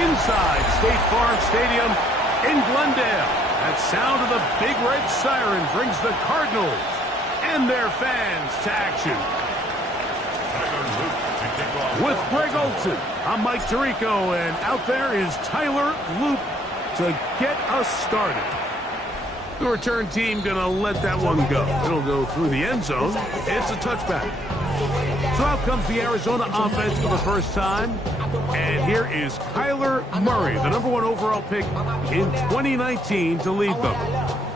inside State Farm Stadium in Glendale. That sound of the big red siren brings the Cardinals and their fans to action. With Greg Olson, I'm Mike Tirico, and out there is Tyler Loop to get us started. The return team gonna let that one go. It'll go through the end zone. It's a touchback. So out comes the Arizona offense for the first time. And here is Kyler Murray, the #1 overall pick in 2019 to lead them.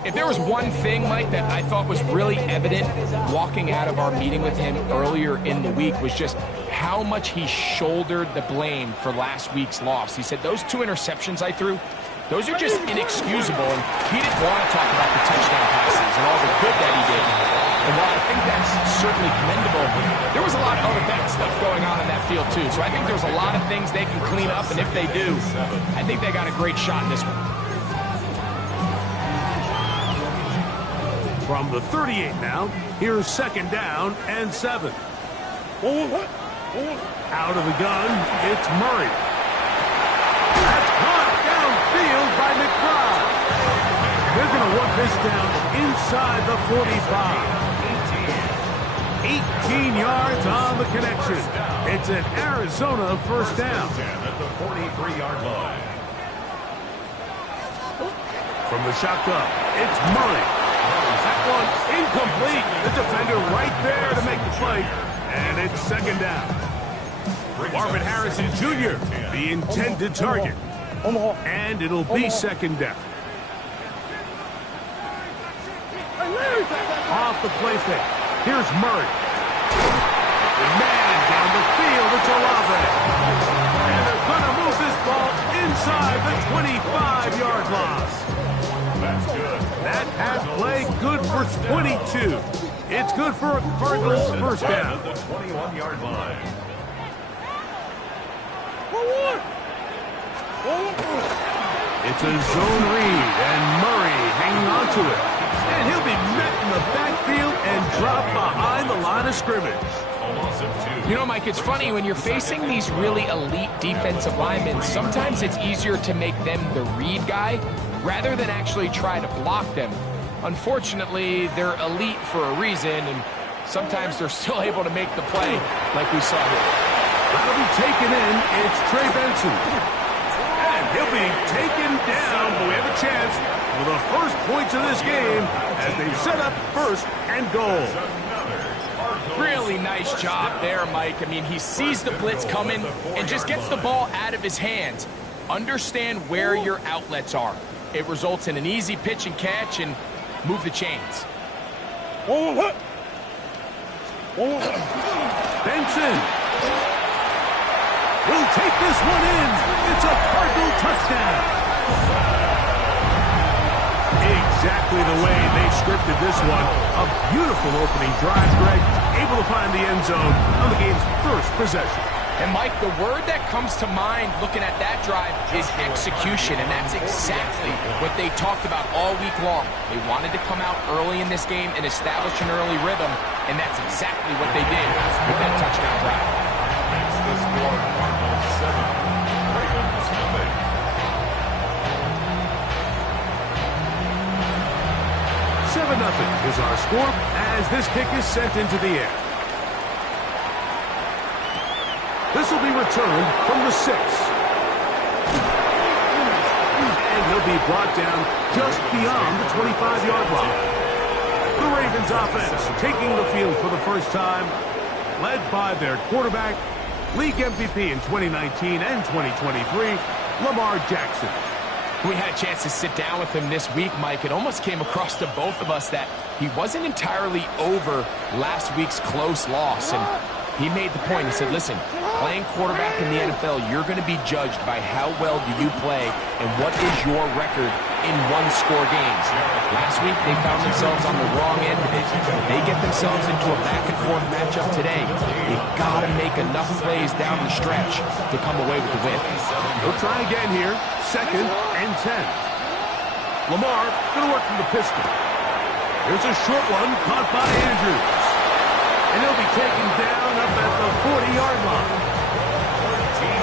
If there was one thing, Mike, that I thought was really evident walking out of our meeting with him earlier in the week was just how much he shouldered the blame for last week's loss. He said, those 2 interceptions I threw, those are just inexcusable, and he didn't want to talk about the touchdown passes and all the good that he did. And while I think that's certainly commendable, there was a lot of other bad stuff going on in that field, too. So I think there's a lot of things they can clean up, and if they do, I think they got a great shot in this one. From the 38 now, here's 2nd down and 7. Out of the gun, it's Murray. That's caught downfield by McBride. They're going to work this down inside the 45. 18 yards on the connection. It's an Arizona first down. At the 43-yard line. From the shotgun, it's Murray. That one incomplete. The defender right there to make the play. And it's 2nd down. Marvin Harrison Jr., the intended target. And it'll be 2nd down. Off the play fake. Here's Murray. Man down the field, it's Olave. And they're going to move this ball inside the 25-yard line. That's good. That pass play good for 22. It's good for a Cardinals first down. At the 21-yard line. It's a zone read, and Murray hanging on to it. And he'll be met in the backfield and dropped behind the line of scrimmage. You know, Mike, it's funny, when you're facing these really elite defensive linemen, sometimes it's easier to make them the read guy rather than actually try to block them. Unfortunately, they're elite for a reason, and sometimes they're still able to make the play like we saw here. That'll be taken in. It's Trey Benson. And he'll be taken down, but we have a chance for the first points of this game as they've set up 1st and goal. Really nice job there, Mike. I mean, he sees the blitz coming and just gets the ball out of his hands. Understand where your outlets are. It results in an easy pitch and catch and move the chains. Benson will take this one in. It's a Cardinal touchdown. Exactly the way they scripted this one. A beautiful opening drive, Greg. Able to find the end zone on the game's first possession. And, Mike, the word that comes to mind looking at that drive is execution, and that's exactly what they talked about all week long. They wanted to come out early in this game and establish an early rhythm, and that's exactly what they did with that touchdown drive. Makes the score Cardinals 7. Ravens nothing. 7-0 is our score as this kick is sent into the air. This will be returned from the 6. And he'll be brought down just beyond the 25-yard line. The Ravens offense taking the field for the first time, led by their quarterback, league MVP in 2019 and 2023, Lamar Jackson. We had a chance to sit down with him this week, Mike. It almost came across to both of us that he wasn't entirely over last week's close loss. And he made the point. He said, listen, playing quarterback in the NFL, you're going to be judged by how well do you play and what is your record in one-score games. Last week, they found themselves on the wrong end of it. They get themselves into a back-and-forth matchup today. They've got to make enough plays down the stretch to come away with the win. We'll try again here. 2nd and 10. Lamar going to work from the pistol. Here's a short one caught by Andrews. And he'll be taken down up at the 40-yard line.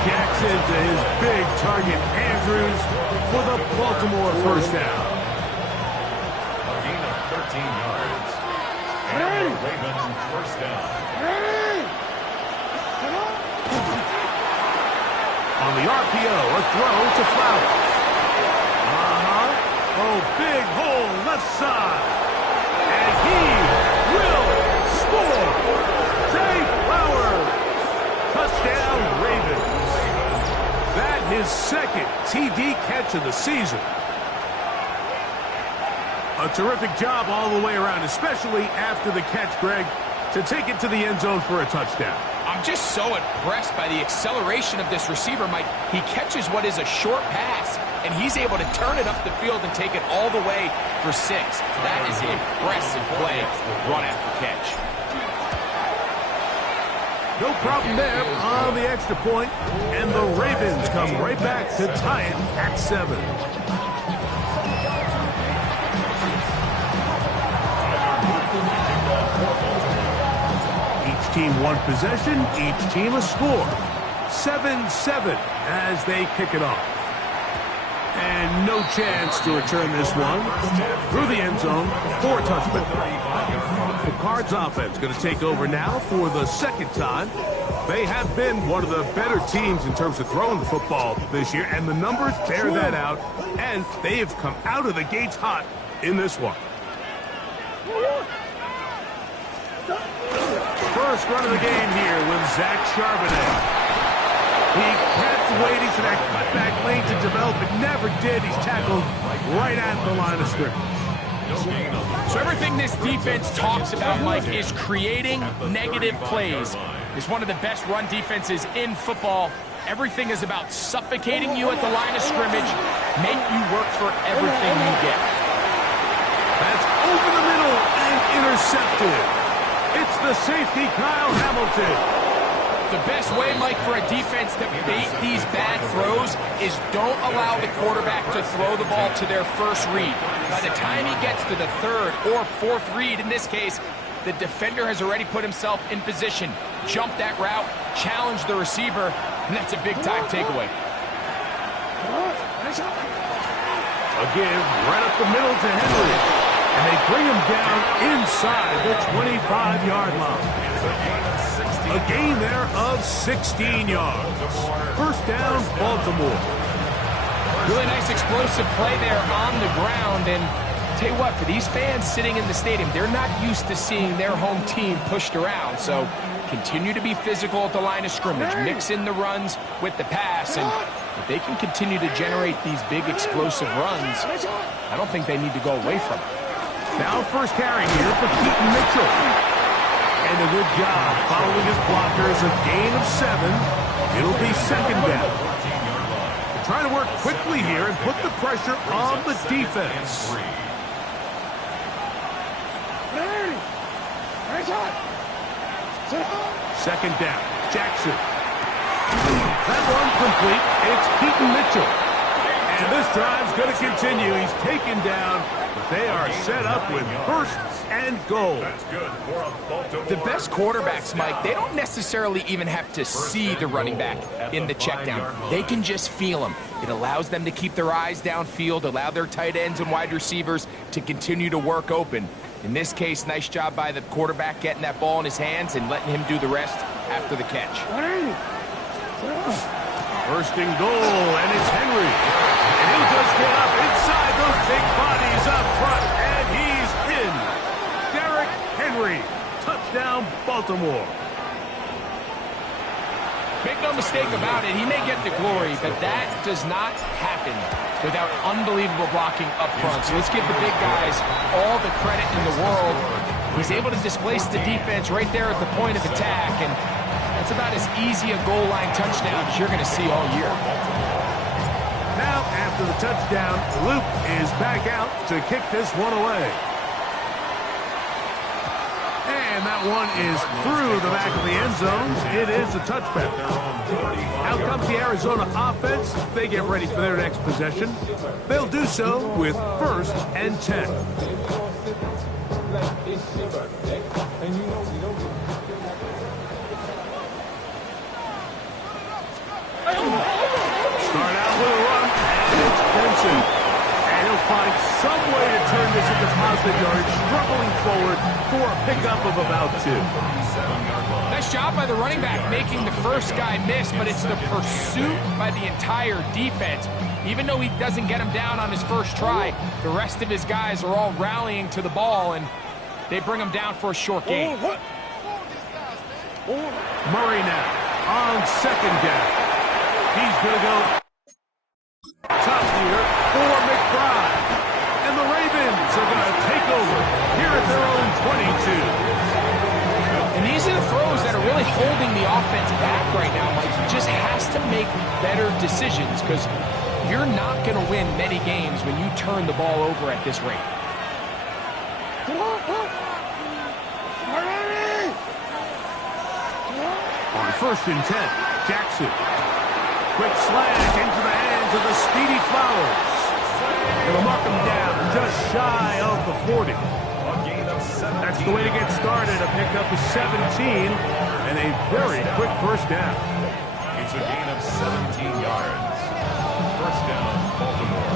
Jackson to his big target, Andrews, for the Baltimore first down. A gain of 13 yards. And the Ravens first down. On the RPO, a throw to Flowers. Oh, big hole left side. And he will score. Zay Flowers. Touchdown, Ravens. That his second TD catch of the season. A terrific job all the way around, especially after the catch, Greg, to take it to the end zone for a touchdown. I'm just so impressed by the acceleration of this receiver, Mike. He catches what is a short pass, and he's able to turn it up the field and take it all the way for 6. That is an impressive play, run after catch. No problem there on the extra point, and the Ravens come right back to tie it at 7. Each team one possession, each team a score. 7-7 as they kick it off. And no chance to return this one through the end zone for a touchdown. The Cards offense going to take over now for the second time. They have been one of the better teams in terms of throwing the football this year, and the numbers bear that out, and they have come out of the gates hot in this one. First run of the game here with Zach Charbonnet. He kept waiting for that cutback lane to develop. It never did. He's tackled right at the line of scrimmage. So everything this defense talks about, Mike, is creating negative plays. It's one of the best run defenses in football. Everything is about suffocating you at the line of scrimmage, make you work for everything you get. That's over the middle and intercepted. It's the safety, Kyle Hamilton. The best way, Mike, for a defense to bait these bad throws is don't allow the quarterback to throw the ball to their first read. By the time he gets to the third or fourth read, in this case, the defender has already put himself in position, jumped that route, challenged the receiver, and that's a big-time takeaway. A give right up the middle to Henry, and they bring him down inside the 25-yard line. A gain there of 16 yards. First down, Baltimore. Really nice explosive play there on the ground. And tell you what, for these fans sitting in the stadium, they're not used to seeing their home team pushed around. So continue to be physical at the line of scrimmage. Mix in the runs with the pass. And if they can continue to generate these big explosive runs, I don't think they need to go away from it. Now first carry here for Keaton Mitchell. And a good job following his blockers, a gain of 7. It'll be second down. They're trying to work quickly here and put the pressure on the defense. Second down, Jackson. That one complete. It's Keaton Mitchell. And this drive's going to continue. He's taken down, but they are set up with first and goal. The best quarterbacks, Mike, they don't necessarily even have to see the running back in the check down. They can just feel him. It allows them to keep their eyes downfield, allow their tight ends and wide receivers to continue to work open. In this case, nice job by the quarterback getting that ball in his hands and letting him do the rest after the catch. First and goal, and it's Henry. And he'll just get up inside those big bodies up front, and he's in. Derrick Henry, touchdown Baltimore. Make no mistake about it, he may get the glory, but that does not happen without unbelievable blocking up front. So let's give the big guys all the credit in the world. He's able to displace the defense right there at the point of attack, and that's about as easy a goal line touchdown as you're going to see all year. Now, after the touchdown, Luke is back out to kick this one away. And that one is through the back of the end zone. It is a touchback. Out comes the Arizona offense. They get ready for their next possession. They'll do so with first and 10. find some way to turn this into positive yardage, struggling forward for a pickup of about 2. Nice job by the running back making the first guy miss, but it's the pursuit by the entire defense. Even though he doesn't get him down on his first try, the rest of his guys are all rallying to the ball, and they bring him down for a short gain. Murray now on second down. He's going to go top here for McBride. And the Ravens are going to take over here at their own 22. And these are the throws that are really holding the offense back right now, Mike. He just has to make better decisions because you're not going to win many games when you turn the ball over at this rate. On 1st and 10, Jackson. Quick slant into the hands of the speedy Flowers. They'll mark him down just shy of the 40. That's the way to get started. A pickup of 17 and a very quick first down. It's a gain of 17 yards. First down, Baltimore.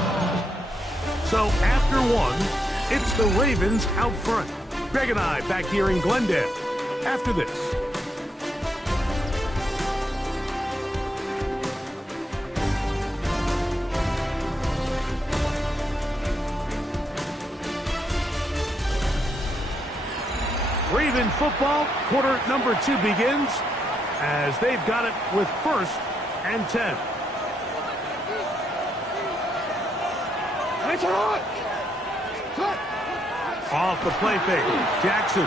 So after 1, it's the Ravens out front. Greg and I back here in Glendale after this. Raven football, quarter number 2 begins as they've got it with 1st and 10. Off the play fake, Jackson.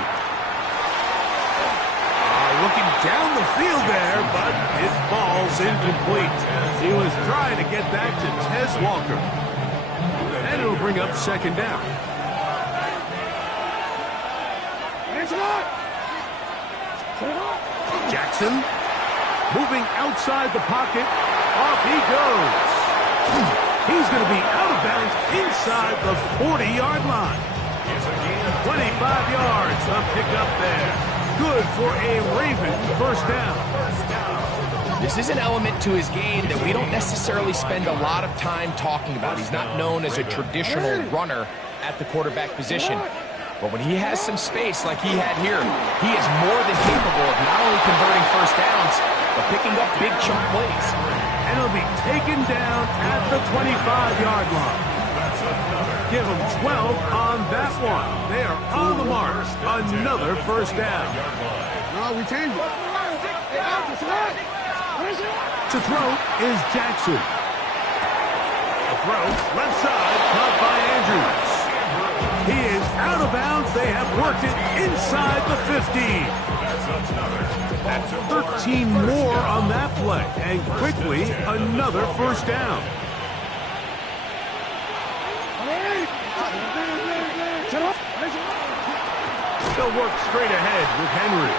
Looking down the field there, but it falls incomplete. He was trying to get that to Tez Walker. And it'll bring up 2nd down. Jackson moving outside the pocket. Off he goes. He's going to be out of bounds inside the 40-yard line. 25 yards, the pickup there. Good for a Raven first down. This is an element to his game that we don't necessarily spend a lot of time talking about. He's not known as a traditional runner at the quarterback position. But when he has some space like he had here, he is more than capable of not only converting first downs, but picking up big chunk plays. And he'll be taken down at the 25-yard line. Give him 12 on that one. They are on the mark. Another first down. No, we changed it. To throw is Jackson. The throw, left side, caught by Andrews. He is out of bounds. They have worked it inside the 15. That's 13 more on that play. And quickly, another first down. They'll work straight ahead with Henry.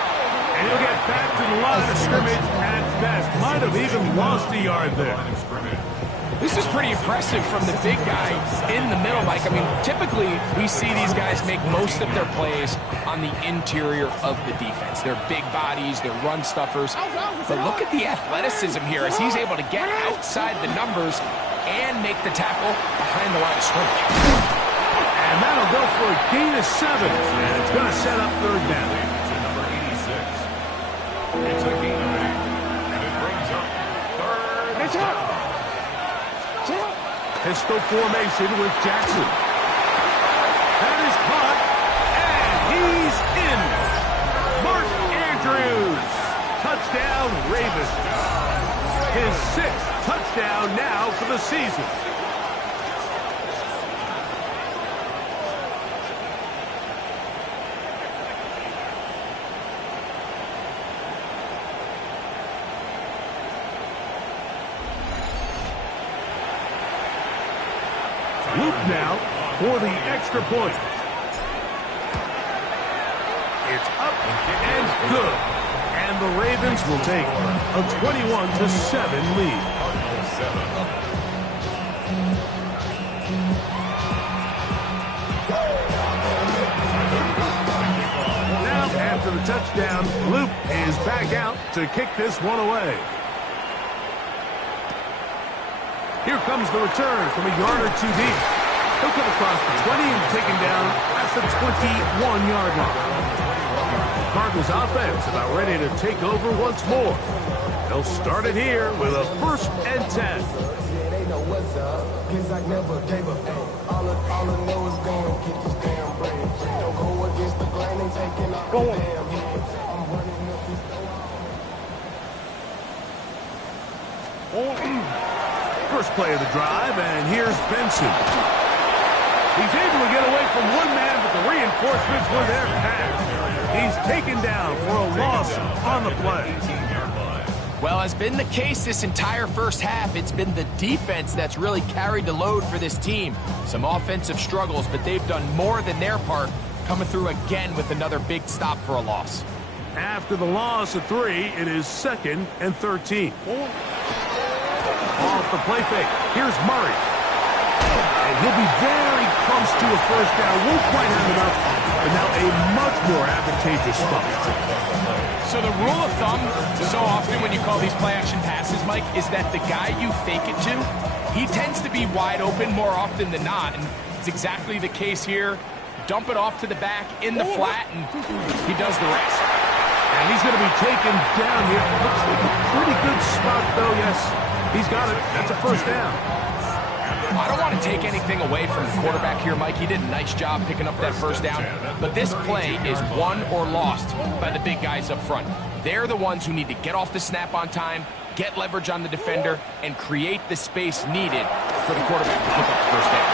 And he'll get back to the line of scrimmage at best. Might have even lost a yard there. This is pretty impressive from the big guy in the middle, Mike. I mean, typically we see these guys make most of their plays on the interior of the defense. They're big bodies, they're run stuffers. But look at the athleticism here as he's able to get outside the numbers and make the tackle behind the line of scrimmage. And that'll go for a gain of 7. And it's going to set up 3rd down. To number 86. It's a gain of 8. And it brings up 3rd down. Pistol formation with Jackson. That is caught, and he's in. Mark Andrews. Touchdown, Ravens. His 6th touchdown now for the season. Loop now for the extra point. It's up and good. And the Ravens will take a 21-7 lead. Now, after the touchdown, Loop is back out to kick this one away. Here comes the return from a yard or 2 deep. He'll come across the 20 and taken down at the 21-yard line. Cardinals offense about ready to take over once more. They'll start it here with a 1st and 10. Go on. First play of the drive, and here's Benson. He's able to get away from one man, but the reinforcements were there fast. He's taken down for a loss on the play. Well, has been the case this entire first half. It's been the defense that's really carried the load for this team. Some offensive struggles, but they've done more than their part, coming through again with another big stop for a loss. After the loss of 3, it is 2nd and 13. Off the play fake, here's Murray. And he'll be very close to a first down. Won't quite have enough, but now a much more advantageous spot. So the rule of thumb, so often when you call these play-action passes, Mike, is that the guy you fake it to, he tends to be wide open more often than not, and it's exactly the case here. Dump it off to the back in the flat, and he does the rest. And he's going to be taken down here. Looks like a pretty good spot, though. Yes, he's got it. That's a first down. I don't want to take anything away from the quarterback here, Mike. He did a nice job picking up that first down. But this play is won or lost by the big guys up front. They're the ones who need to get off the snap on time, get leverage on the defender, and create the space needed for the quarterback to pick up the first down.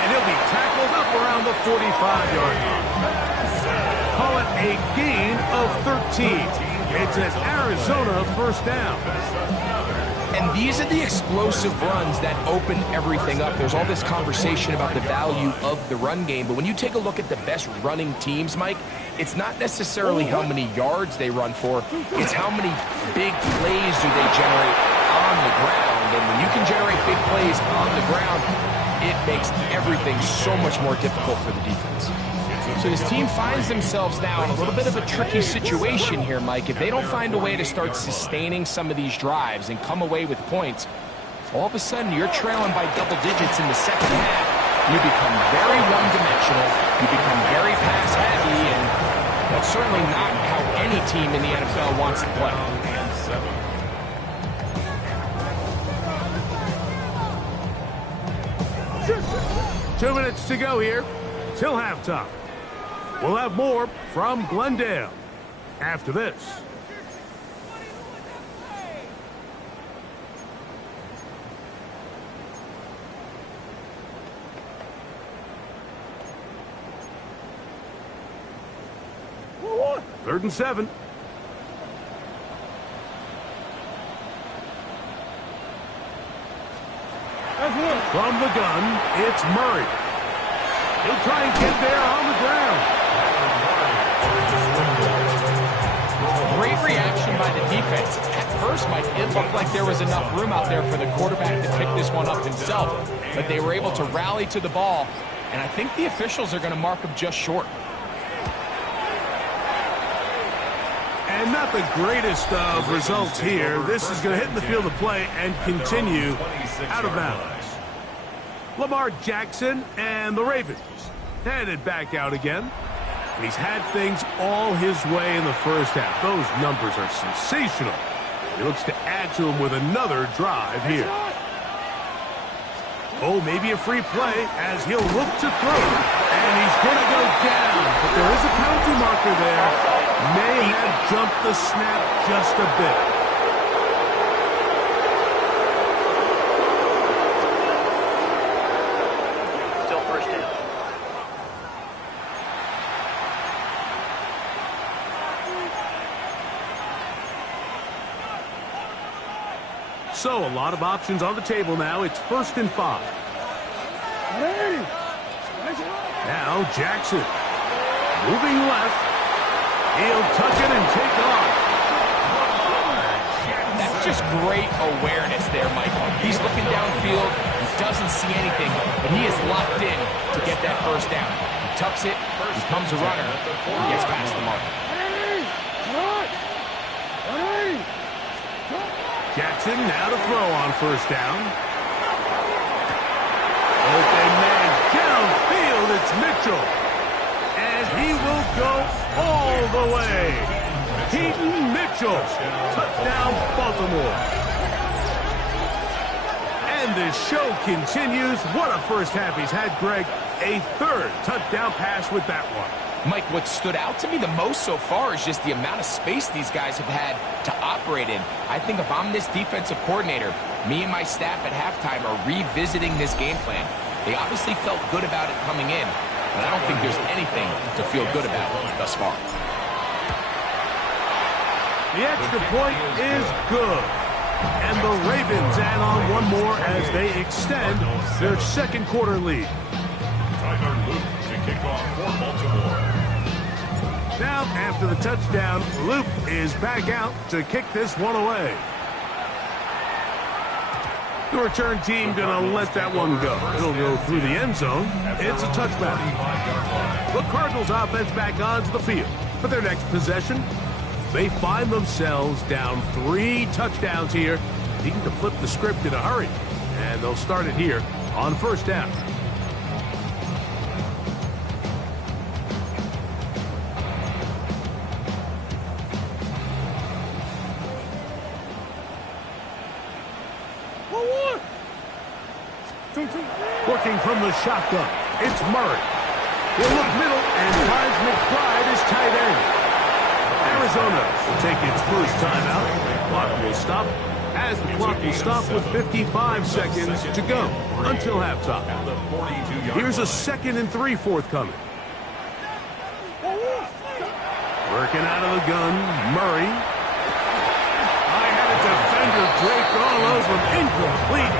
And he'll be tackled up around the 45-yard line. Call it a gain of 13. It's an Arizona first down. And these are the explosive runs that open everything up. There's all this conversation about the value of the run game, but when you take a look at the best running teams, Mike, it's not necessarily how many yards they run for, it's how many big plays do they generate on the ground. And when you can generate big plays on the ground, it makes everything so much more difficult for the defense. So this team finds themselves now in a little bit of a tricky situation here, Mike. If they don't find a way to start sustaining some of these drives and come away with points, all of a sudden you're trailing by double digits in the second half. You become very one-dimensional. You become very pass-heavy, and that's certainly not how any team in the NFL wants to play. 2 minutes to go here till halftime. We'll have more from Glendale after this. Third and 7. From the gun, it's Murray. He'll try and get there on the ground. Great reaction by the defense. At first, Mike, it looked like there was enough room out there for the quarterback to pick this one up himself, but they were able to rally to the ball, and I think the officials are going to mark him just short. And not the greatest of results here. This is going to hit in the field of play and continue out of bounds. Lamar Jackson and the Ravens headed back out again. He's had things all his way in the first half. Those numbers are sensational. He looks to add to them with another drive here. Oh, maybe a free play as he'll look to throw. And he's going to go down. But there is a penalty marker there. May have jumped the snap just a bit. Still first down. So a lot of options on the table now. It's 1st and 5. Now Jackson moving left. He'll tuck it and take off. That's just great awareness there, Mike. He's looking downfield. He doesn't see anything, but he is locked in to get that first down. He tucks it, becomes a runner, and gets past the mark. Jackson now to throw on first down. Open man downfield, it's Mitchell. And he will go all the way. Keaton Mitchell, touchdown Baltimore. And this show continues. What a first half he's had, Greg. A third touchdown pass with that one. Mike, what stood out to me the most so far is just the amount of space these guys have had to operate in. I think if I'm this defensive coordinator, me and my staff at halftime are revisiting this game plan. They obviously felt good about it coming in, but I don't think there's anything to feel good about thus far. The extra point is good. And the Ravens add on one more as they extend their second quarter lead. Tyler Luke to kick off for Baltimore. Now, after the touchdown, Luke is back out to kick this one away. The return team going to let that one go. It'll go through the end zone. It's a touchback. The Cardinals offense back onto the field for their next possession. They find themselves down 3 touchdowns here, needing to flip the script in a hurry. And they'll start it here on first down. Working from the shotgun, it's Murray. He'll look middle and finds McBride as tight end. Arizona will take its first timeout. Clock will stop as the clock will stop with 55 seconds to go until halftime. Here's a 2nd and 3 forthcoming. Working out of the gun, Murray. I had a defender draped all over him, incomplete.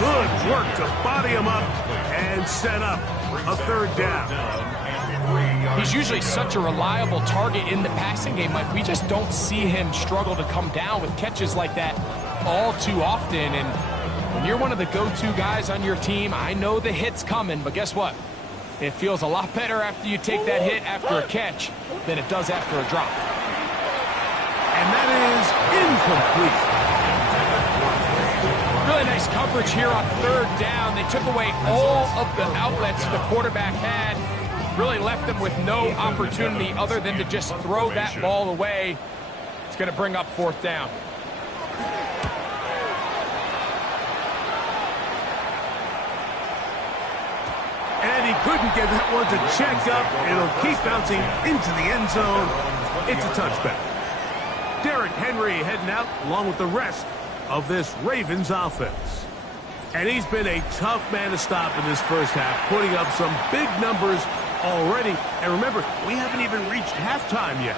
Good work to body him up and set up a third down. He's usually such a reliable target in the passing game, Mike. We just don't see him struggle to come down with catches like that all too often. And when you're one of the go-to guys on your team, I know the hit's coming, but guess what? It feels a lot better after you take that hit after a catch than it does after a drop. And that is incomplete. Really nice coverage here on third down. They took away all of the outlets the quarterback had. Really left them with no opportunity other than to just throw that ball away. It's going to bring up fourth down. And he couldn't get that one to check up. It'll keep bouncing into the end zone. It's a touchback. Derrick Henry heading out along with the rest of this Ravens offense. And he's been a tough man to stop in this first half, putting up some big numbers already. And remember, we haven't even reached halftime yet.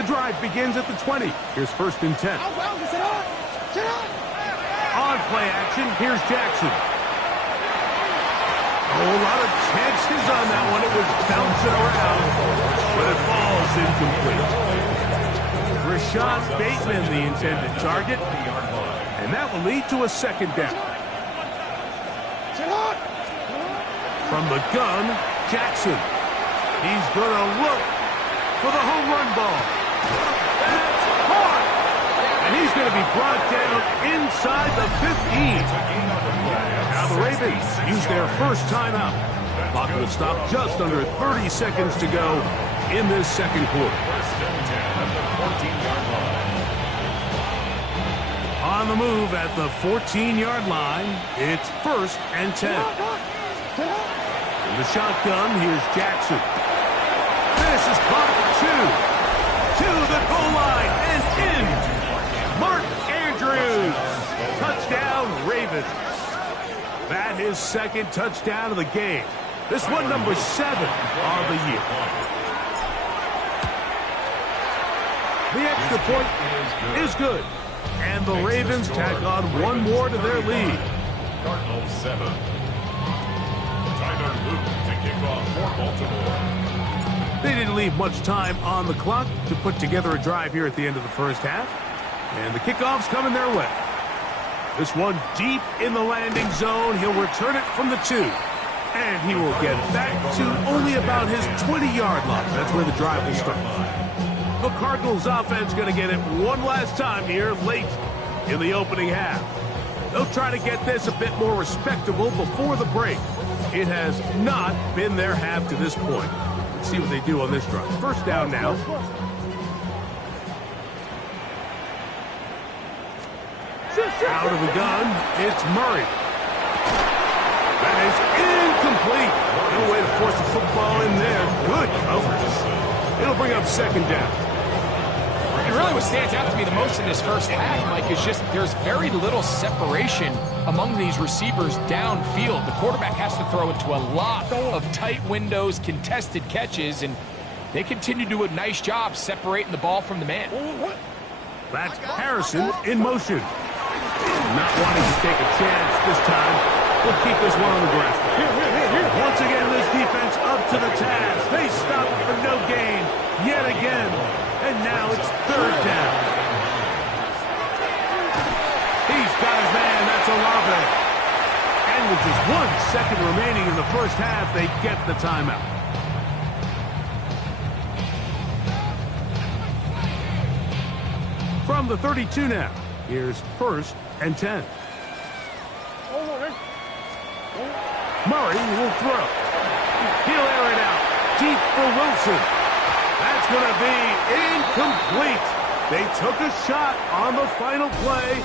The drive begins at the 20. Here's 1st and 10. On play action, here's Jackson. A whole lot of chances on that one. It was bouncing around, but it falls incomplete. Rashad Bateman, the intended target, and that will lead to a 2nd down. From the gun, Jackson. He's going to look for the home run ball. That's caught! And he's going to be brought down inside the 15. Now the Ravens use their first timeout. Clock will stop just under 30 seconds to go in this second quarter. On the move at the 14-yard line, it's 1st and 10. In the shotgun, here's Jackson. This is caught at 2. To the goal line and in. Mark Andrews. Touchdown, Ravens. That is 2nd touchdown of the game. This one number 7 on the year. The extra point is good. And the Ravens tack on one more to their lead. Cardinals 7. Tyler Luke to kick off for Baltimore. They didn't leave much time on the clock to put together a drive here at the end of the first half. And the kickoff's coming their way. This one deep in the landing zone. He'll return it from the 2. And he will get back to only about his 20-yard line. That's where the drive will start. The Cardinals offense going to get it one last time here late in the opening half. They'll try to get this a bit more respectable before the break. It has not been their half to this point. Let's see what they do on this drive. First down now. Out of the gun, it's Murray. That is incomplete. No way to force the football in there. Good coverage. It'll bring up second down. And really what stands out to me the most in this first half, Mike, is just there's very little separation among these receivers downfield. The quarterback has to throw into a lot of tight windows, contested catches, and they continue to do a nice job separating the ball from the man. That's Harrison in motion. Not wanting to take a chance this time. We'll keep this one on the ground. Once again, this defense up to the task. They stop it for no gain yet again. And now it's third down. He's got his man. That's Olave. And with just 1 second remaining in the first half, they get the timeout. From the 32 now, here's first and 10. Murray will throw. He'll air it out deep for Wilson. That's going to be incomplete. They took a shot on the final play.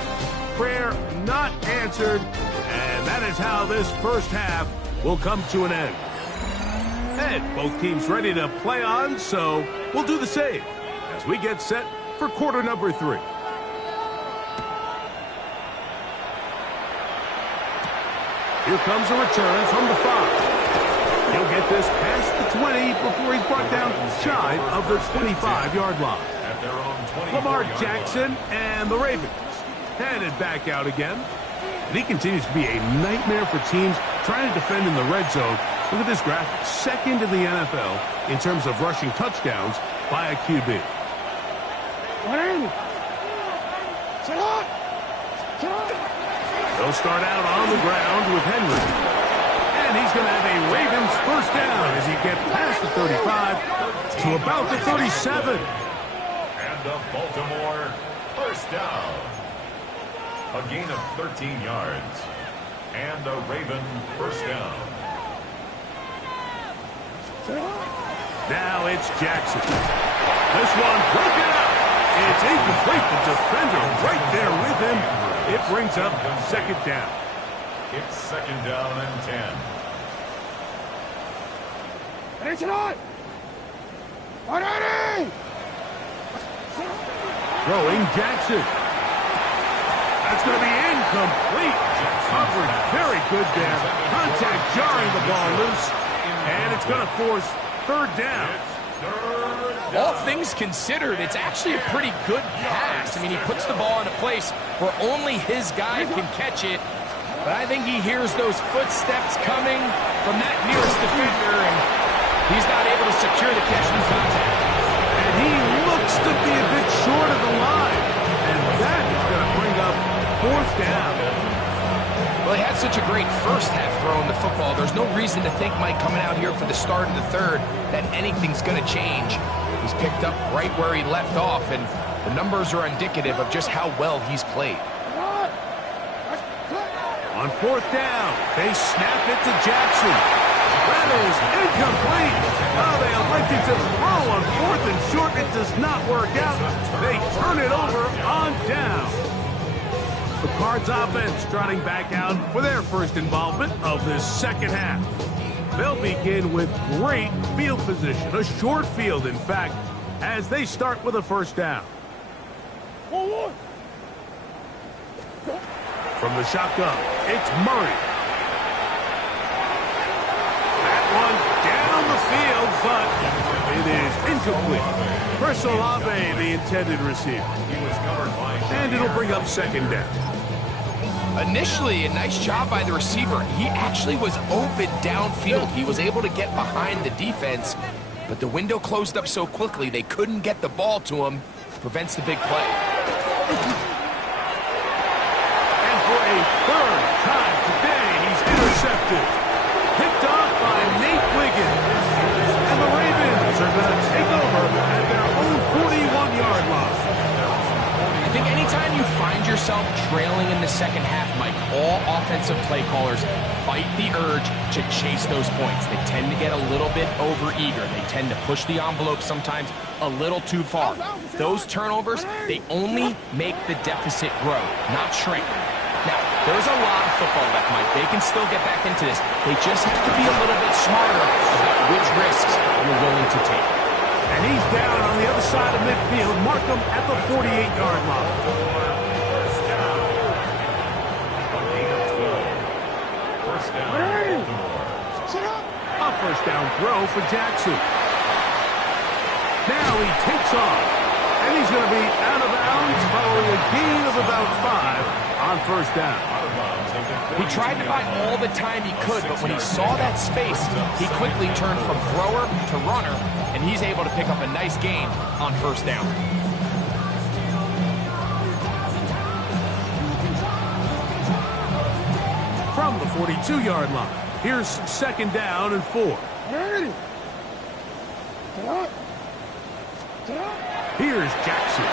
Prayer not answered. And that is how this first half will come to an end. And both teams ready to play on, so we'll do the same as we get set for quarter number 3. Here comes a return from the 5. He'll get this past the 20 before he's brought down shy of the 25-yard line. Lamar Jackson and the Ravens headed back out again. And he continues to be a nightmare for teams trying to defend in the red zone. Look at this graphic. Second in the NFL in terms of rushing touchdowns by a QB. They'll start out on the ground with Henry. And he's going to have a Ravens first down as he gets past the 35 to about the 37. And the Baltimore first down. A gain of 13 yards. And a Raven first down. Now it's Jackson. This one broken up. It's incomplete. The defender right there with him. It brings up second down. It's second down and 10. Throwing Jackson. That's going to be incomplete. Coverage very good there. Contact jarring the ball loose. And it's going to force third down. All things considered, it's actually a pretty good pass. I mean, he puts the ball in a place where only his guy can catch it. But I think he hears those footsteps coming from that nearest defender, and he's not able to secure the catch through contact. And he looks to be a bit short of the line. And that is going to bring up fourth down. Well, he had such a great first half throwing the football. There's no reason to think, Mike, coming out here for the start of the third, that anything's going to change. He's picked up right where he left off, and the numbers are indicative of just how well he's played. On fourth down, they snap it to Jackson. That is incomplete. Oh, they elected to throw on fourth and short. It does not work out. They turn it over on down. The Cards offense trotting back out for their first involvement of this second half. They'll begin with great field position, a short field, in fact, as they start with a first down. From the shotgun, it's Murray. That one down the field, but it is incomplete. Chris Olave, the intended receiver. And it'll bring up second down. Initially, a nice job by the receiver. He actually was open downfield. He was able to get behind the defense, but the window closed up so quickly they couldn't get the ball to him. Prevents the big play. And for a third time today, he's intercepted. Picked off by Nate Wiggins. And the Ravens are going to take over at their own 41-yard line. I think anytime you find yourself yourself trailing in the second half, Mike, all offensive play callers fight the urge to chase those points. They tend to get a little bit overeager. They tend to push the envelope sometimes a little too far. Those turnovers, they only make the deficit grow, not shrink. Now, there's a lot of football left, Mike. They can still get back into this. They just have to be a little bit smarter about which risks you're willing to take. And he's down on the other side of midfield. Mark him at the 48-yard line. First down. A first down throw for Jackson. Now he takes off. And he's going to be out of bounds following a gain of about 5 on first down. He tried to buy all the time he could, but when he saw that space, he quickly turned from thrower to runner, and he's able to pick up a nice gain on first down. From the 42-yard line, here's second down and 4. Here's Jackson.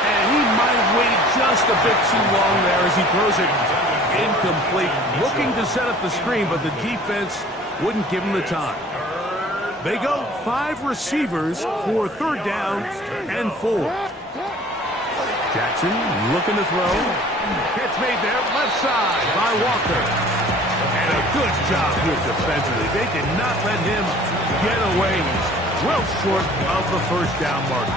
And he might have waited just a bit too long there as he throws it incomplete. Looking to set up the screen, but the defense wouldn't give him the time. They go 5 receivers for third down and 4. Jackson looking to throw. Catch made there, left side by Walker. And a good job here defensively. They did not let him get away. Well short of the first down mark.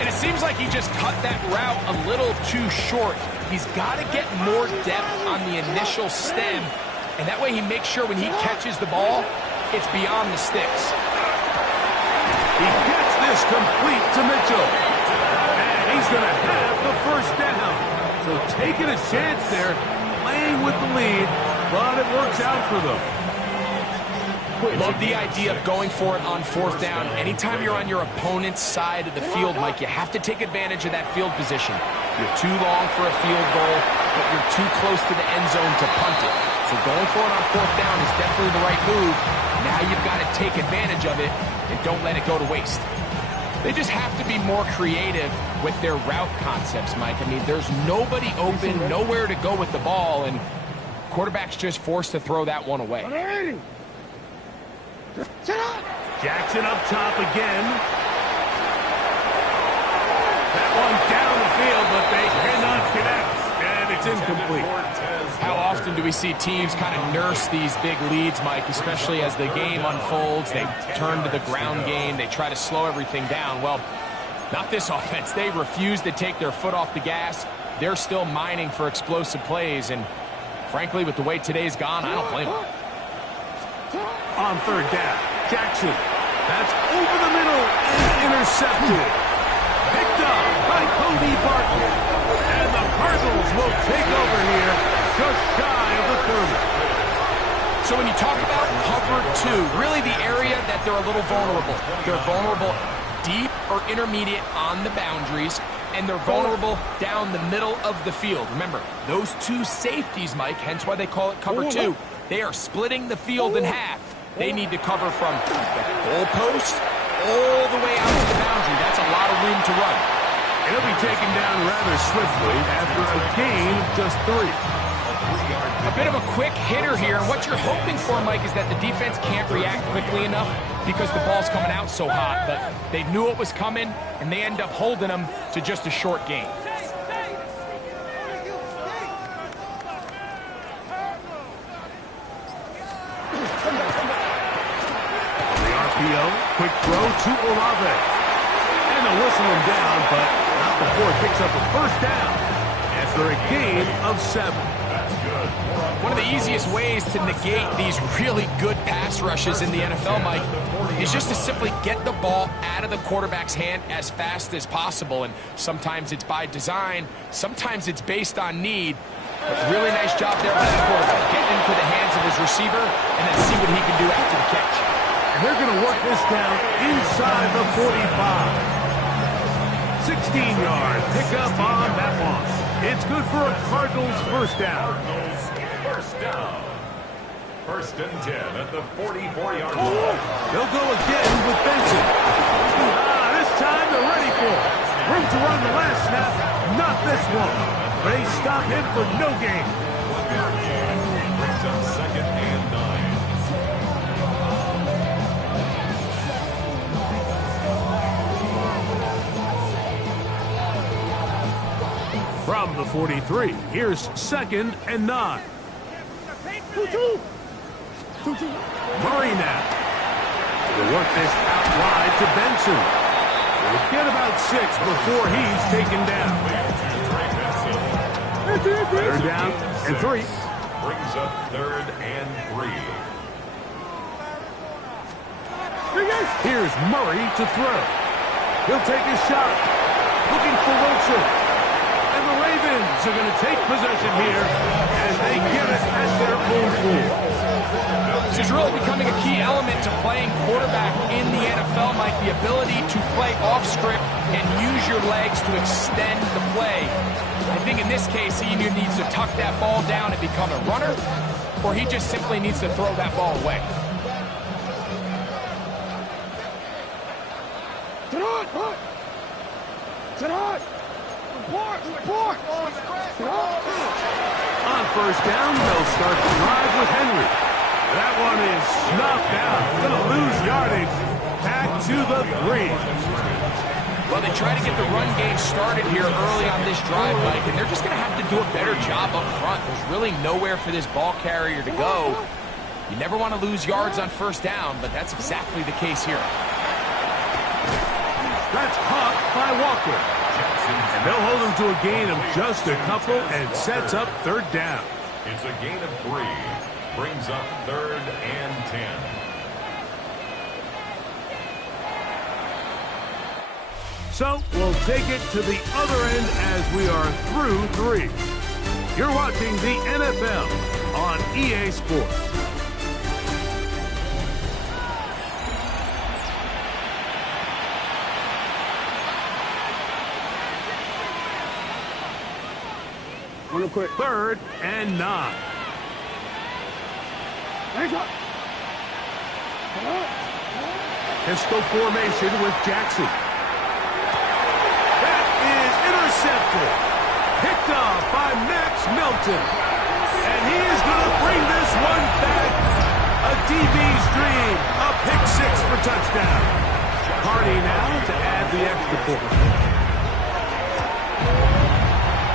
And it seems like he just cut that route a little too short. He's got to get more depth on the initial stem, and that way he makes sure when he catches the ball, it's beyond the sticks. He gets this complete to Mitchell. And he's going to have the first down. So taking a chance there, playing with the lead, but it works out for them. Love the idea of going for it on fourth down. Anytime you're on your opponent's side of the field, Mike, you have to take advantage of that field position. You're too long for a field goal, but you're too close to the end zone to punt it. So going for it on fourth down is definitely the right move. Now you've got to take advantage of it and don't let it go to waste. They just have to be more creative with their route concepts, Mike. I mean, there's nobody open, nowhere to go with the ball, and quarterback's just forced to throw that one away. Jackson up top again. That one down the field, but they cannot connect. And it's incomplete. How often do we see teams kind of nurse these big leads, Mike, especially as the game unfolds? They turn to the ground game. They try to slow everything down. Well, not this offense. They refuse to take their foot off the gas. They're still mining for explosive plays. And frankly, with the way today's gone, I don't blame them. On third down, Jackson. That's over the middle and intercepted. Picked up by Cody Barton. And the Cardinals will take over here just shy of the 30. So when you talk about cover 2, really the area that they're a little vulnerable. They're vulnerable deep or intermediate on the boundaries, and they're vulnerable down the middle of the field. Remember, those 2 safeties, Mike, hence why they call it cover 2, they are splitting the field in half. They need to cover from the goalpost all the way out to the boundary. That's a lot of room to run. And he'll be taken down rather swiftly after a gain of just 3. A bit of a quick hitter here. And what you're hoping for, Mike, is that the defense can't react quickly enough because the ball's coming out so hot. But they knew it was coming, and they end up holding them to just a short gain. Quick throw to Olave. And they'll whistle him down, but not before it picks up a first down after a gain of 7. One of the easiest ways to negate these really good pass rushes in the NFL, Mike, is just to simply get the ball out of the quarterback's hand as fast as possible. And sometimes it's by design, sometimes it's based on need. But really nice job there by the quarterback, getting into the hands of his receiver and then see what he can do after the catch. And they're going to work this down inside the 45. 16-yard pickup on that one. It's good for a Cardinals first down. First down. First and 10 at the 44-yard line. They'll go again with Benson. This time they're ready for it. Room to run the last snap. Not this one. They stop him for no gain. Brings up 2nd and 9. From the 43, here's 2nd and 9. Murray now. Will work this out wide to Benson. Will get about 6 before he's taken down. 3rd down and 3. Brings up 3rd and 3. Here's Murray to throw. He'll take his shot. Looking for Wilson. And the Ravens are going to take possession here as they get it at their own 4. This is really becoming a key element to playing quarterback in the NFL, Mike. The ability to play off script and use your legs to extend the play. I think in this case, he either needs to tuck that ball down and become a runner, or he just simply needs to throw that ball away. On 1st down, they'll start the drive with Henry. That one is snuffed out. Going to lose yardage. Back to the 3. Well, they try to get the run game started here early on this drive, Mike, and they're just going to have to do a better job up front. There's really nowhere for this ball carrier to go. You never want to lose yards on 1st down, but that's exactly the case here. That's caught by Walker. And they'll hold him to a gain of just a couple and sets up 3rd down. It's a gain of 3. Brings up 3rd and 10. So we'll take it to the other end as we are through 3. You're watching the NFL on EA Sports. Real quick. 3rd and 9. Pistol formation with Jackson. That is intercepted. Picked off by Max Melton. And he is going to bring this one back. A DB's dream. A pick 6 for touchdown. Hardy now to add the extra point.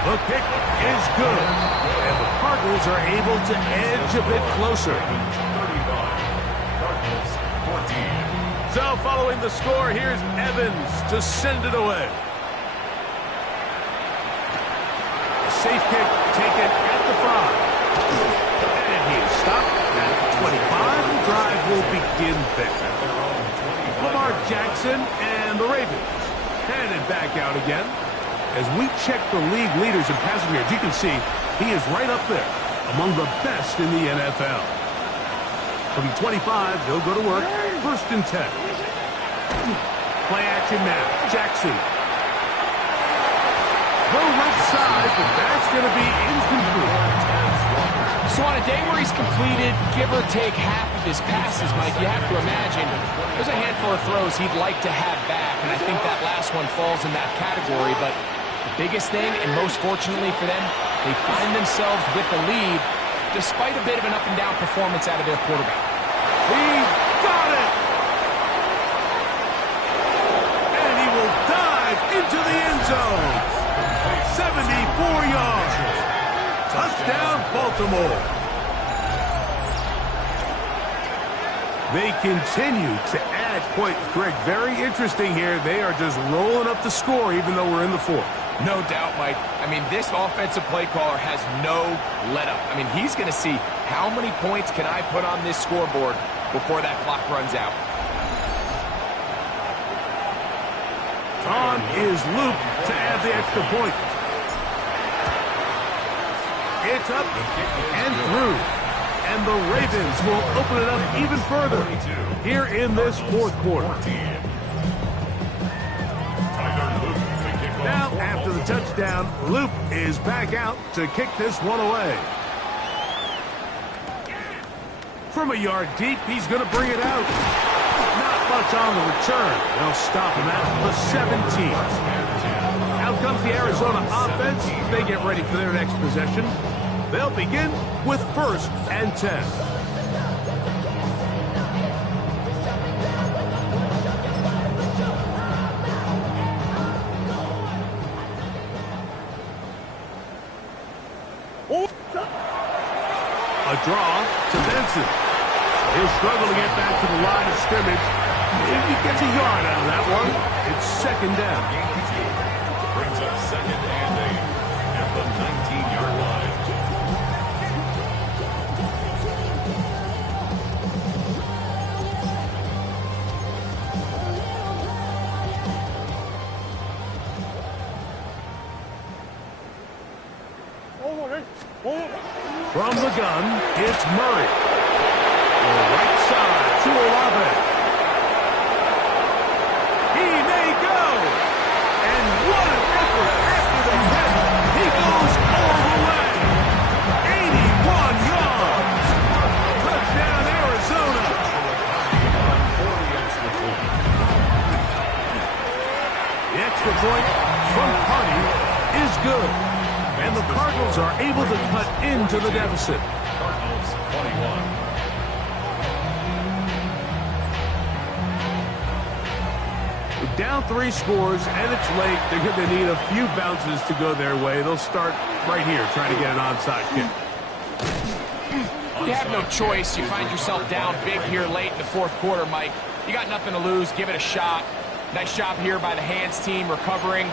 The kick is good. And the Cardinals are able to edge a bit closer. 35. Cardinals 14. So following the score, here's Evans to send it away. Safe kick taken at the 5. And he is stopped at 25. The drive will begin there. Lamar Jackson and the Ravens headed back out again. As we check the league leaders in passing yards, you can see he is right up there among the best in the NFL. From 25, he'll go to work. 1st and 10. Play action now. Jackson. Throw left side, but that's going to be incomplete. So on a day where he's completed, give or take half of his passes, Mike, you have to imagine there's a handful of throws he'd like to have back, and I think that last one falls in that category. But the biggest thing, and most fortunately for them, they find themselves with the lead despite a bit of an up-and-down performance out of their quarterback. He's got it! And he will dive into the end zone. 74 yards. Touchdown, Baltimore. They continue to add points. Greg, very interesting here. They are just rolling up the score even though we're in the 4th. No doubt, Mike. I mean, this offensive play caller has no let-up. I mean, he's going to see how many points can I put on this scoreboard before that clock runs out. On is Luke to add the extra point. It's up and through. And the Ravens will open it up even further here in this 4th quarter. Now, after the touchdown, Luke is back out to kick this one away. From a yard deep, he's going to bring it out. Not much on the return. They'll stop him at the 17. Out comes the Arizona offense. They get ready for their next possession. They'll begin with 1st and 10. A draw to Benson. He'll struggle to get back to the line of scrimmage. If he gets a yard out of that one, it's 2nd down. Brings up 2nd and 8 at the 19-yard line. From the gun, it's Murray. Right side to Olave. He may go. And what an effort after the hit. He goes all the way. 81 yards. Touchdown, Arizona. The extra point from Hardy is good. And the Cardinals are able to cut into the deficit. Cardinals 21. With down 3 scores and it's late, they're going to need a few bounces to go their way. They'll start right here trying to get an onside kick. You have no choice. You find yourself down big here late in the 4th quarter, Mike. You got nothing to lose. Give it a shot. Nice job here by the hands team recovering.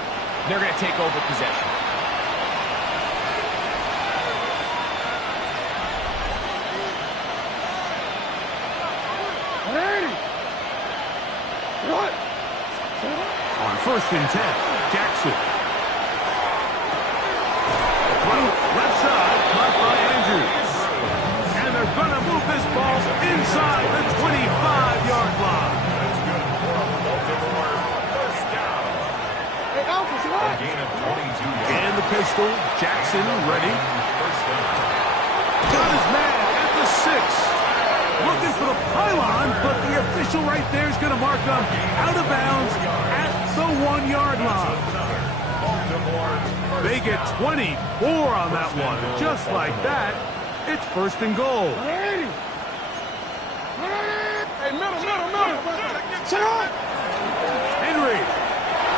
They're going to take over possession. On 1st and 10, Jackson. Left side, caught by Andrews. And they're going to move this ball inside the 25-yard line. That's good for Baltimore. 1st down. A gain of 22 yards. And the pistol, Jackson ready. 1st down. Got his man at the 6. Looking for the pylon, but the official right there is going to mark him out of bounds at the 1-yard line. They get 24 on that one. Just like that, it's 1st and goal. Hey, middle. Henry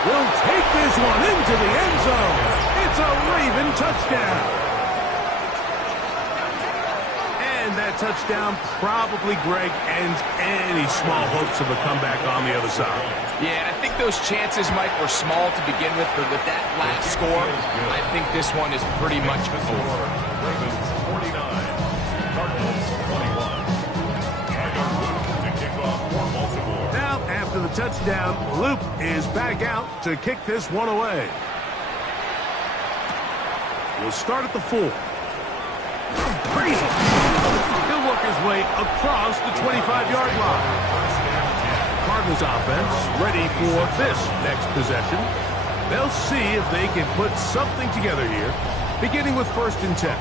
will take this one into the end zone. It's a Raven touchdown. And that touchdown probably, Greg, ends any small hopes of a comeback on the other side. Yeah, and I think those chances, Mike, were small to begin with, but with that last score, I think this one is pretty much over. Ravens 49, Cardinals 21. Tiger Loop to kick off for Baltimore. Now, after the touchdown, Loop is back out to kick this one away. We'll start at the 4. Crazy. He'll work his way across the 25-yard line. Cardinals offense ready for this next possession. They'll see if they can put something together here, beginning with 1st and 10.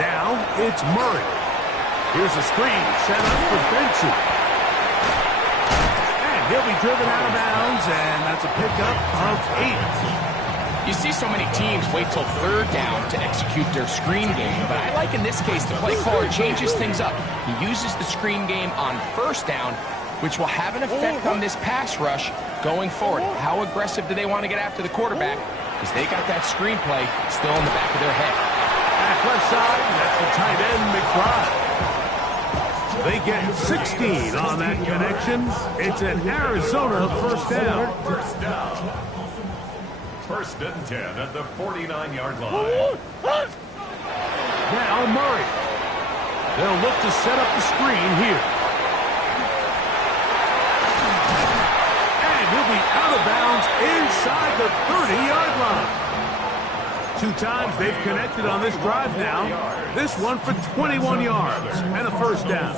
Now it's Murray. Here's a screen set up for Benson. And he'll be driven out of bounds, and that's a pickup of 8. You see so many teams wait till 3rd down to execute their screen game, but I like in this case the play caller changes things up. He uses the screen game on 1st down, which will have an effect on this pass rush going forward. How aggressive do they want to get after the quarterback? Because they got that screen play still in the back of their head. Back left side, that's the tight end, McBride. They get 16 on that connection. It's an Arizona 1st down. 1st down. 1st and 10 at the 49-yard line. Now Murray. They'll look to set up the screen here. And he'll be out of bounds inside the 30-yard line. 2 times they've connected on this drive now. This one for 21 yards and a first down.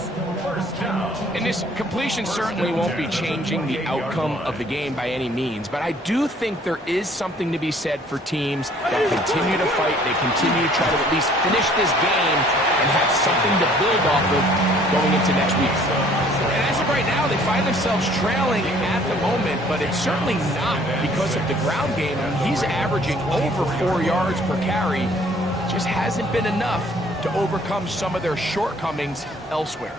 And this completion certainly won't be changing the outcome of the game by any means, but I do think there is something to be said for teams that continue to fight. They continue to try to at least finish this game and have something to build off of going into next week. And as of right now, they find themselves trailing at the moment, but it's certainly not because of the ground game. I mean, he's averaging over 4 yards per carry. Just hasn't been enough to overcome some of their shortcomings elsewhere.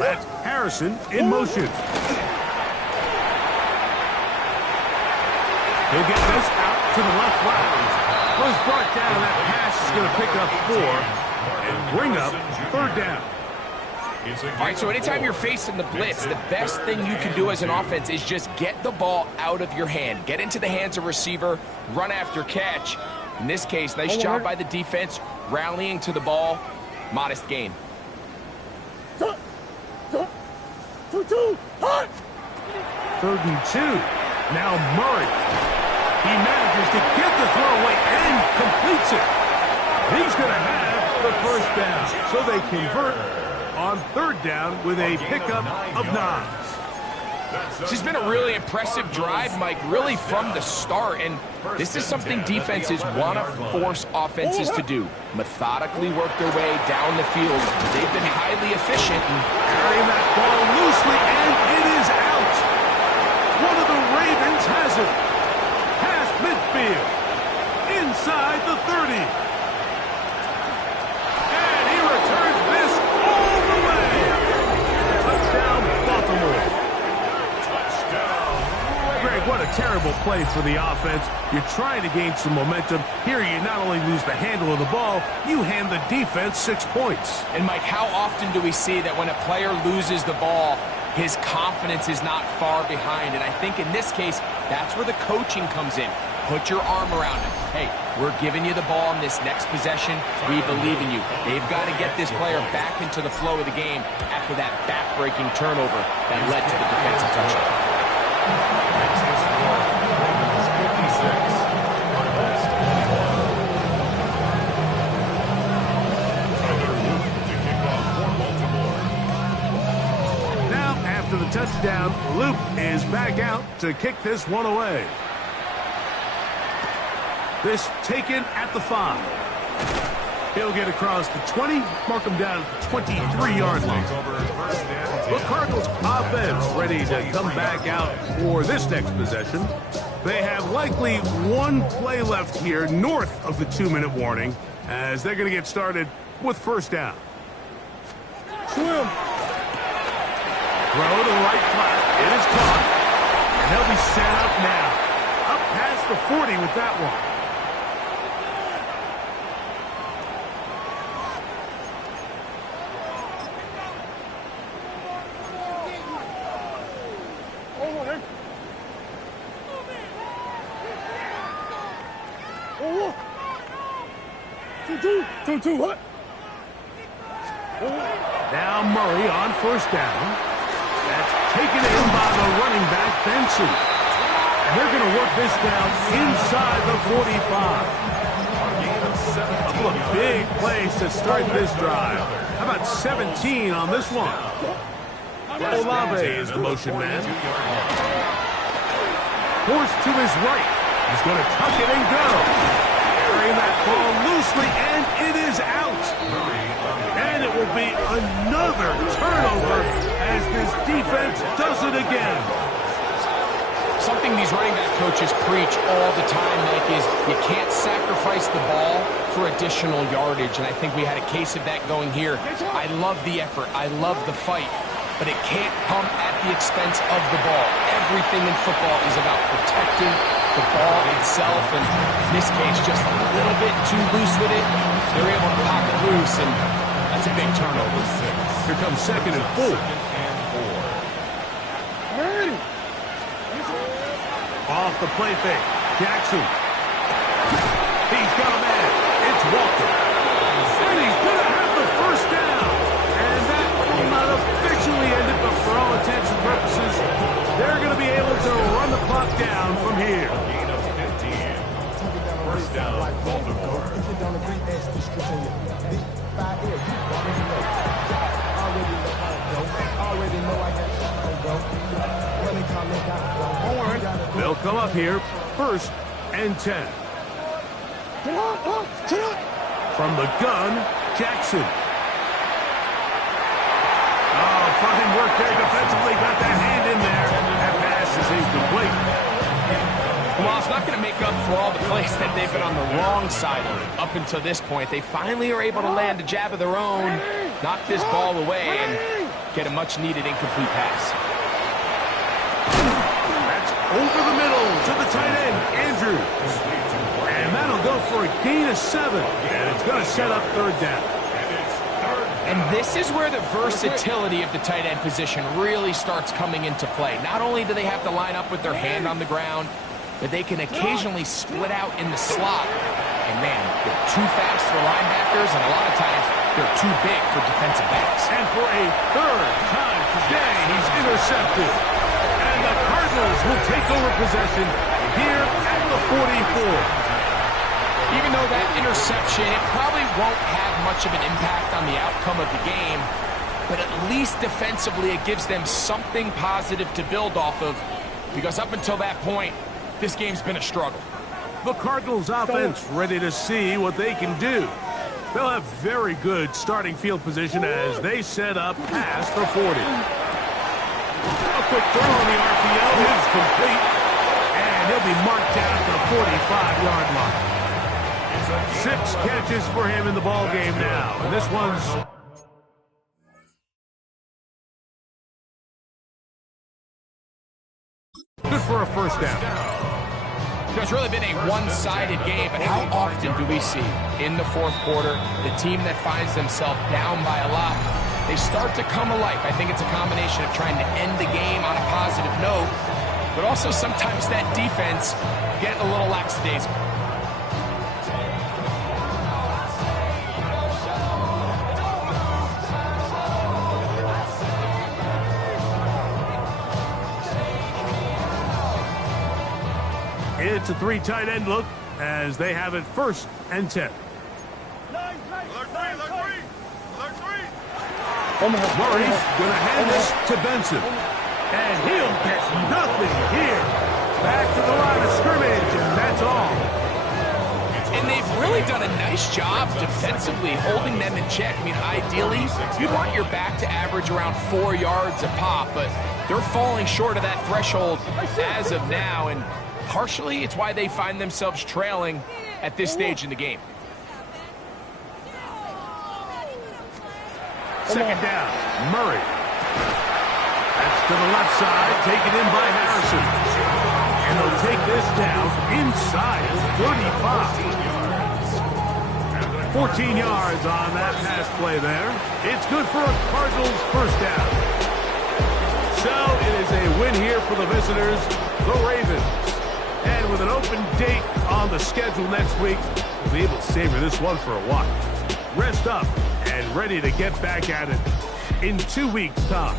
That's Harrison in motion. He'll get this out to the left round. Was brought down. That pass is going to pick up 4 and bring up 3rd down. All right, so anytime you're facing the blitz, the best thing you can do as an offense is just get the ball out of your hand. Get into the hands of receiver, run after catch. In this case, nice job by the defense, rallying to the ball. Modest gain. 3rd and 2. Now Murray. He manages to get the throw away and completes it. He's going to have the first down. So they convert on 3rd down with a pickup of 9. This has been a really impressive drive, Mike, really from the start. And this is something defenses want to force offenses to do. Methodically work their way down the field. They've been highly efficient. Carrying that ball loosely, and it is out. One of the Ravens has it. Past midfield. Inside the 30. And he returns this all the way. Touchdown, Baltimore. Greg, what a terrible play for the offense. You're trying to gain some momentum. Here you not only lose the handle of the ball, you hand the defense 6 points. And Mike, how often do we see that when a player loses the ball, his confidence is not far behind? And I think in this case, that's where the coaching comes in. Put your arm around him. Hey, we're giving you the ball in this next possession. We believe in you. They've got to get this player back into the flow of the game after that back-breaking turnover that led to the defensive touchdown. After the touchdown, Luke is back out to kick this one away. This taken at the 5. He'll get across the 20, mark him down at the 23-yard line. The Cardinals offense ready to come back out for this next possession. They have likely 1 play left here north of the 2-minute warning as they're going to get started with 1st down. Swim. Throw to the right flat. It is caught. And they'll be set up now. Up past the 40 with that one. Two, what? Now Murray on 1st down. That's taken in by the running back, Benson. And they're going to work this down inside the 45. A big place to start this drive. How about 17 on this one? Olave is the motion man. Forced to his right. He's going to tuck it and go. Carrying that ball loosely, and it is out. And it will be another turnover as this defense does it again. Something these running back coaches preach all the time, Mike, is you can't sacrifice the ball for additional yardage. And I think we had a case of that going here. I love the effort. I love the fight. But it can't come at the expense of the ball. Everything in football is about protecting the ball itself. And in this case, just a little bit too loose with it. They're able to pop it loose, and that's a big turnover. Here comes 2nd and 4. Off the play fake. Jackson. He's got a man. It's Walker. And he's going to have the 1st down. And that will not officially end it, but for all intents able to run the clock down from here. A gain of 15. First down, Baltimore. They'll come up here, 1st and 10. From the gun, Jackson. Oh, fine work there defensively. Got that hand in there. That pass is incomplete. Well, it's not going to make up for all the plays that they've been on the wrong side of it up until this point. They finally are able to land a jab of their own, knock this ball away, and get a much-needed incomplete pass. That's over the middle to the tight end, Andrews. And that'll go for a gain of 7. And it's going to set up 3rd down. And this is where the versatility of the tight end position really starts coming into play. Not only do they have to line up with their hand on the ground, but they can occasionally split out in the slot. And man, they're too fast for linebackers, and a lot of times they're too big for defensive backs. And for a 3rd time today, he's intercepted. And the Cardinals will take over possession here at the 44. Even though that interception, it probably won't have much of an impact on the outcome of the game, but at least defensively it gives them something positive to build off of, because up until that point, this game's been a struggle. The Cardinals offense ready to see what they can do. They'll have very good starting field position as they set up past the 40. A quick throw on the RPO is complete, and he'll be marked down at the 45-yard line. 6 catches for him in the ball game now, and this one's good for a 1st down. It's really been a one-sided game, but how often do we see in the 4th quarter the team that finds themselves down by a lot, they start to come alive? I think it's a combination of trying to end the game on a positive note, but also sometimes that defense getting a little lackadaisical. It's a 3 tight end look as they have it 1st and 10. Murray's going to hand this to Benson. And he'll get nothing here. Back to the line of scrimmage, and that's all. And they've really done a nice job defensively holding them in check. I mean, ideally, you want your back to average around 4 yards a pop, but they're falling short of that threshold as of now, and partially it's why they find themselves trailing at this stage in the game. 2nd down, Murray. That's to the left side, taken in by Harrison. And they'll take this down inside the 35. 14 yards on that pass play there. It's good for a Cardinals 1st down. So it is a win here for the visitors, the Ravens. And with an open date on the schedule next week, we'll be able to savor this one for a while. Rest up and ready to get back at it in 2 weeks' time.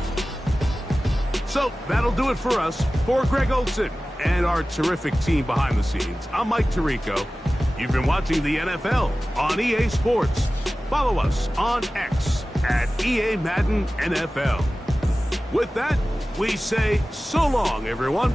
So that'll do it for us. For Greg Olsen and our terrific team behind the scenes, I'm Mike Tirico. You've been watching the NFL on EA Sports. Follow us on X at EA Madden NFL. With that, we say so long, everyone.